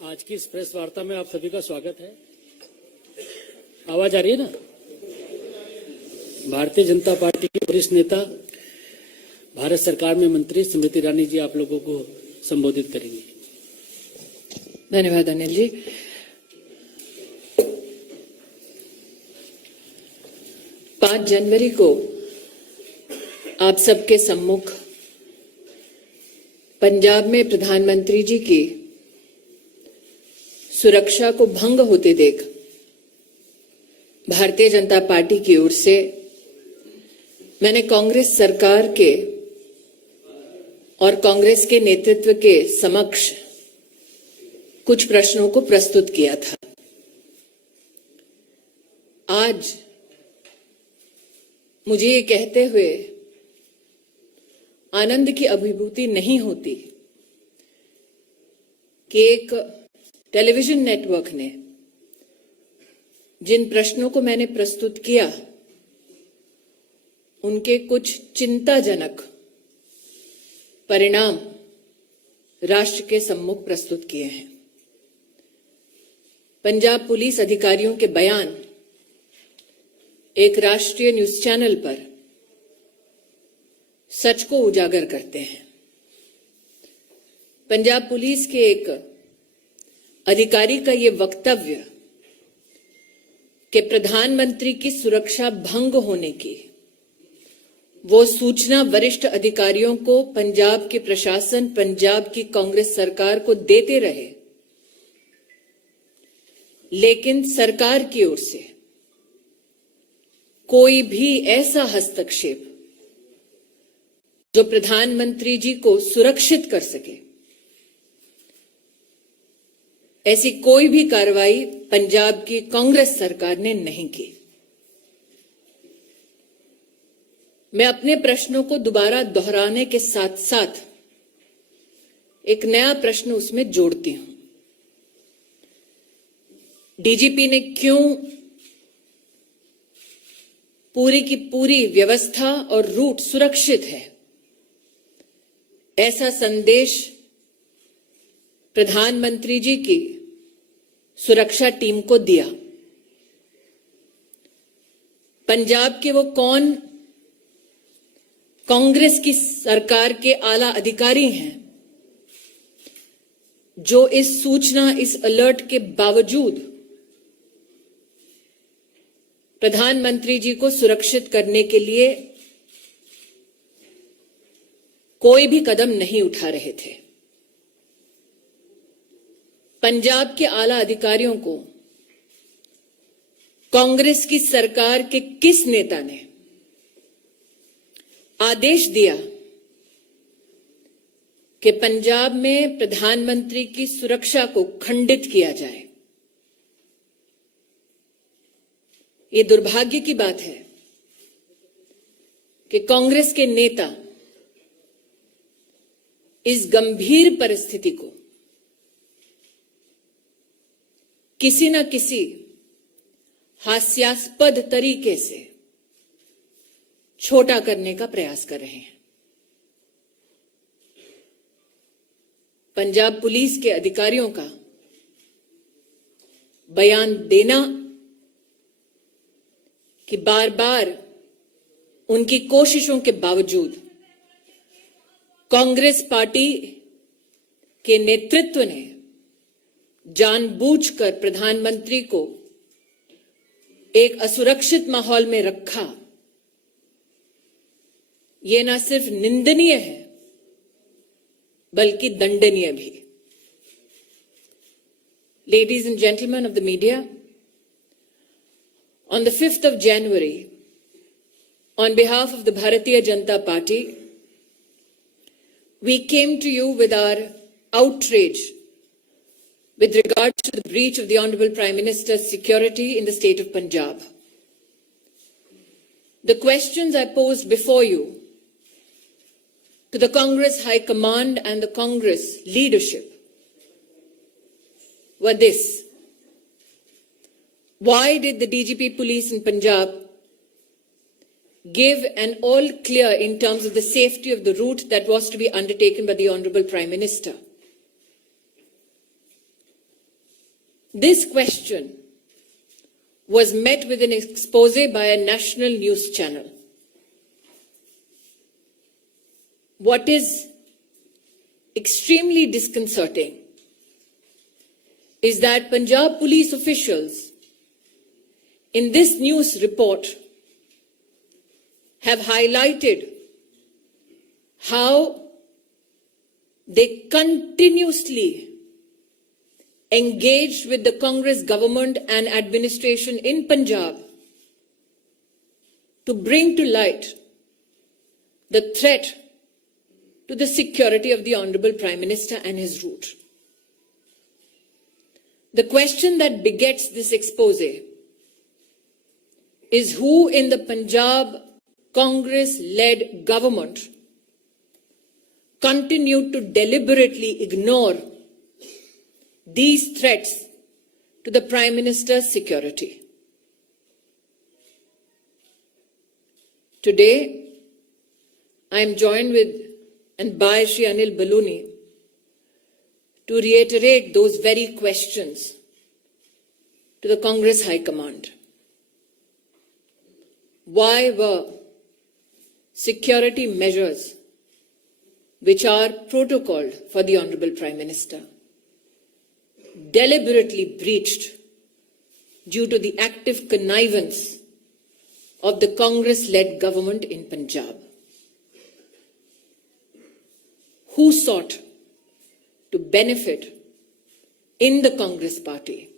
आज की इस प्रेस वार्ता में आप सभी का स्वागत है। आवाज आ रही है ना? भारतीय जनता पार्टी की वरिष्ठ नेता, भारत सरकार में मंत्री स्मृति ईरानी जी आप लोगों को संबोधित करेंगी। धन्यवाद अनिल जी। पांच जनवरी को आप सबके सम्मुख पंजाब में प्रधानमंत्री जी की सुरक्षा को भंग होते देख भारतीय जनता पार्टी की ओर से मैंने कांग्रेस सरकार के और कांग्रेस के नेतृत्व के समक्ष कुछ प्रश्नों को प्रस्तुत किया था। आज मुझे ये कहते हुए आनंद की अभिभूति नहीं होती कि एक टेलीविजन नेटवर्क ने जिन प्रश्नों को मैंने प्रस्तुत किया उनके कुछ चिंताजनक परिणाम राष्ट्र के सम्मुख प्रस्तुत किए हैं। पंजाब पुलिस अधिकारियों के बयान एक राष्ट्रीय न्यूज चैनल पर सच को उजागर करते हैं। पंजाब पुलिस के एक अधिकारी का ये वक्तव्य कि प्रधानमंत्री की सुरक्षा भंग होने की वो सूचना वरिष्ठ अधिकारियों को पंजाब के प्रशासन, पंजाब की कांग्रेस सरकार को देते रहे, लेकिन सरकार की ओर से कोई भी ऐसा हस्तक्षेप जो प्रधानमंत्री जी को सुरक्षित कर सके, ऐसी कोई भी कार्रवाई पंजाब की कांग्रेस सरकार ने नहीं की। मैं अपने प्रश्नों को दोबारा दोहराने के साथ साथ एक नया प्रश्न उसमें जोड़ती हूं। डीजीपी ने क्यों पूरी की पूरी व्यवस्था और रूट सुरक्षित है ऐसा संदेश प्रधानमंत्री जी की सुरक्षा टीम को दिया? पंजाब के वो कौन कांग्रेस की सरकार के आला अधिकारी हैं जो इस सूचना, इस अलर्ट के बावजूद प्रधानमंत्री जी को सुरक्षित करने के लिए कोई भी कदम नहीं उठा रहे थे? पंजाब के आला अधिकारियों को कांग्रेस की सरकार के किस नेता ने आदेश दिया कि पंजाब में प्रधानमंत्री की सुरक्षा को खंडित किया जाए? ये दुर्भाग्य की बात है कि कांग्रेस के नेता इस गंभीर परिस्थिति को किसी न किसी हास्यास्पद तरीके से छोटा करने का प्रयास कर रहे हैं। पंजाब पुलिस के अधिकारियों का बयान देना कि बार बार उनकी कोशिशों के बावजूद कांग्रेस पार्टी के नेतृत्व ने जानबूझकर प्रधानमंत्री को एक असुरक्षित माहौल में रखा, ये न सिर्फ निंदनीय है बल्कि दंडनीय भी। Ladies and gentlemen of the media, on the 5th of January, on behalf of the Bharatiya Janata Party, we came to you with our outrage with regard to the breach of the Honorable Prime Minister's security in the state of Punjab. The questions I posed before you to the Congress High Command and the Congress leadership were this: why did the DGP police in Punjab give an all clear in terms of the safety of the route that was to be undertaken by the Honorable Prime Minister? This question was met with an expose by a national news channel. What is extremely disconcerting is that Punjab police officials in this news report have highlighted how they continuously engaged with the Congress government and administration in Punjab to bring to light the threat to the security of the Honorable Prime Minister and his route. The question that begets this expose is who in the Punjab Congress-led government continued to deliberately ignore these threats to the Prime Minister's security. Today, I am joined with and by Shri Anil Baluni to reiterate those very questions to the Congress High Command. Why were security measures which are protocoled for the Honorable Prime Minister deliberately breached due to the active connivance of the Congress-led government in Punjab? Who sought to benefit in the Congress party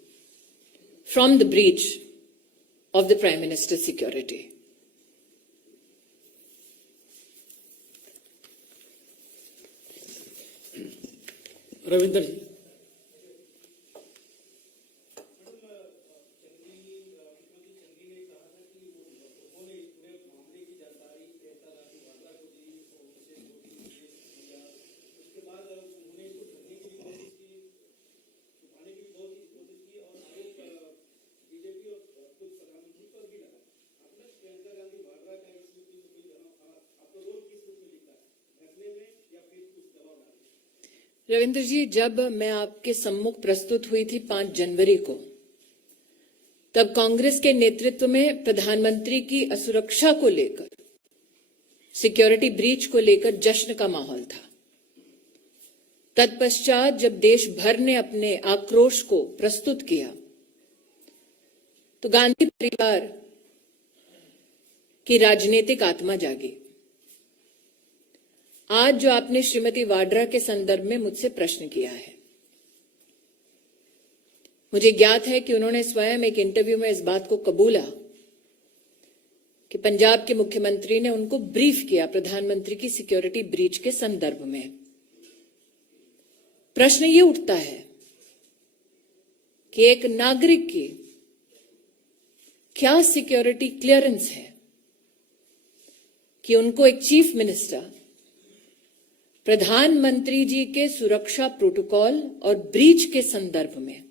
from the breach of the Prime Minister's security? Ravindra जी। रविंद्र जी, जब मैं आपके सम्मुख प्रस्तुत हुई थी 5 जनवरी को, तब कांग्रेस के नेतृत्व में प्रधानमंत्री की असुरक्षा को लेकर, सिक्योरिटी ब्रीच को लेकर जश्न का माहौल था। तत्पश्चात जब देश भर ने अपने आक्रोश को प्रस्तुत किया, तो गांधी परिवार की राजनीतिक आत्मा जागी। आज जो आपने श्रीमती वाड्रा के संदर्भ में मुझसे प्रश्न किया है, मुझे ज्ञात है कि उन्होंने स्वयं एक इंटरव्यू में इस बात को कबूला कि पंजाब के मुख्यमंत्री ने उनको ब्रीफ किया प्रधानमंत्री की सिक्योरिटी ब्रीच के संदर्भ में। प्रश्न ये उठता है कि एक नागरिक की क्या सिक्योरिटी क्लियरेंस है कि उनको एक चीफ मिनिस्टर प्रधानमंत्री जी के सुरक्षा प्रोटोकॉल और ब्रीच के संदर्भ में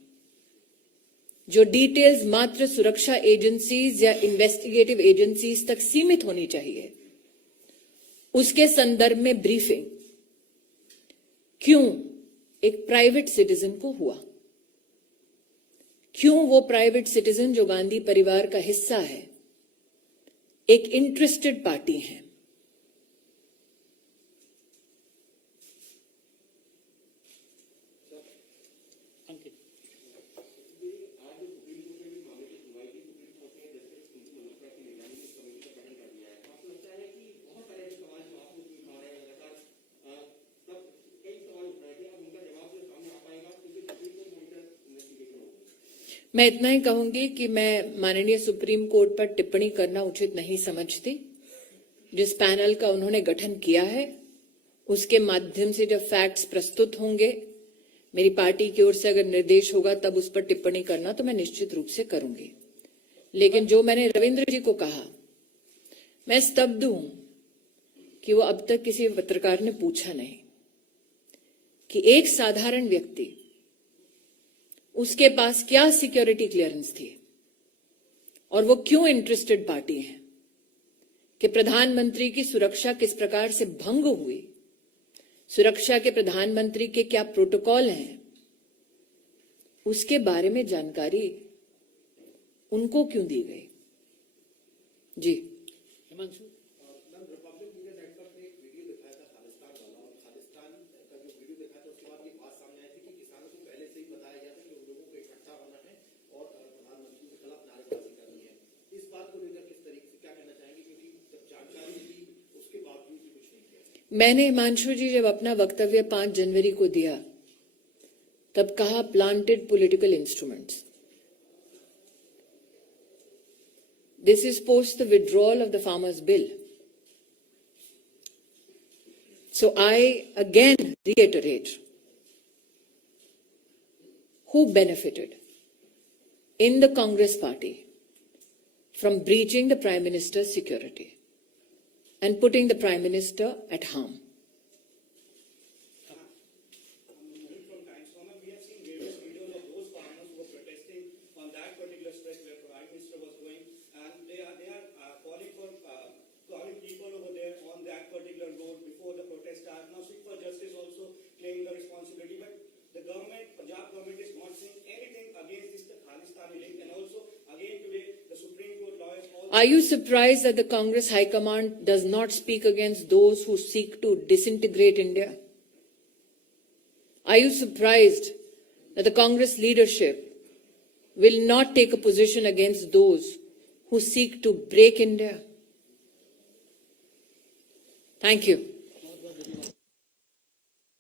जो डिटेल्स मात्र सुरक्षा एजेंसीज या इन्वेस्टिगेटिव एजेंसीज तक सीमित होनी चाहिए, उसके संदर्भ में ब्रीफिंग क्यों एक प्राइवेट सिटीजन को हुआ? क्यों वो प्राइवेट सिटीजन जो गांधी परिवार का हिस्सा है, एक इंटरेस्टेड पार्टी है, मैं इतना ही कहूंगी कि मैं माननीय सुप्रीम कोर्ट पर टिप्पणी करना उचित नहीं समझती। जिस पैनल का उन्होंने गठन किया है, उसके माध्यम से जब फैक्ट्स प्रस्तुत होंगे, मेरी पार्टी की ओर से अगर निर्देश होगा तब उस पर टिप्पणी करना तो मैं निश्चित रूप से करूंगी। लेकिन जो मैंने रविंद्र जी को कहा, मैं स्तब्ध हूं कि वो अब तक किसी पत्रकार ने पूछा नहीं कि एक साधारण व्यक्ति, उसके पास क्या सिक्योरिटी क्लियरेंस थी और वो क्यों इंटरेस्टेड पार्टी है कि प्रधानमंत्री की सुरक्षा किस प्रकार से भंग हुई, सुरक्षा के प्रधानमंत्री के क्या प्रोटोकॉल हैं, उसके बारे में जानकारी उनको क्यों दी गई? जी। Himanshu, ma'am, Republic Media Network ने एक वीडियो दिखाया था खालिस्तान वाला, और खालिस्तान का जो वीडियो दिखाया था उसके बाद ये बात सामने आई थी कि किसानों को पहले से ही बताया गया था कि उन लोगों को इकट्ठा होना है और प्रधानमंत्री के खिलाफ नारेबाजी करनी है। इस बात को लेकर किस तरीके से क्या कहना चाहेंगे, क्योंकि जब जानकारी थी उसके बावजूद भी कुछ नहीं किया? मैंने हिमांशु जी जब अपना वक्तव्य 5 जनवरी को दिया तब कहा planted political instruments. This is post the withdrawal of the farmers' bill. So I again reiterate, who benefited in the Congress party from breaching the Prime Minister's security and putting the Prime Minister at harm? From Times Former, we have seen various videos of those farmers who were protesting on that particular stretch where Prime Minister was going, and they are calling people over there on that particular road before the protest started. Now, Sikh for Justice also claimed the responsibility, but the government, Punjab government, is not saying anything against this Khalistani link, and also again today the Supreme Court lawyers also. Are you surprised that the Congress High Command does not speak against those who seek to disintegrate India? Are you surprised that the Congress leadership will not take a position against those who seek to break India? Thank you.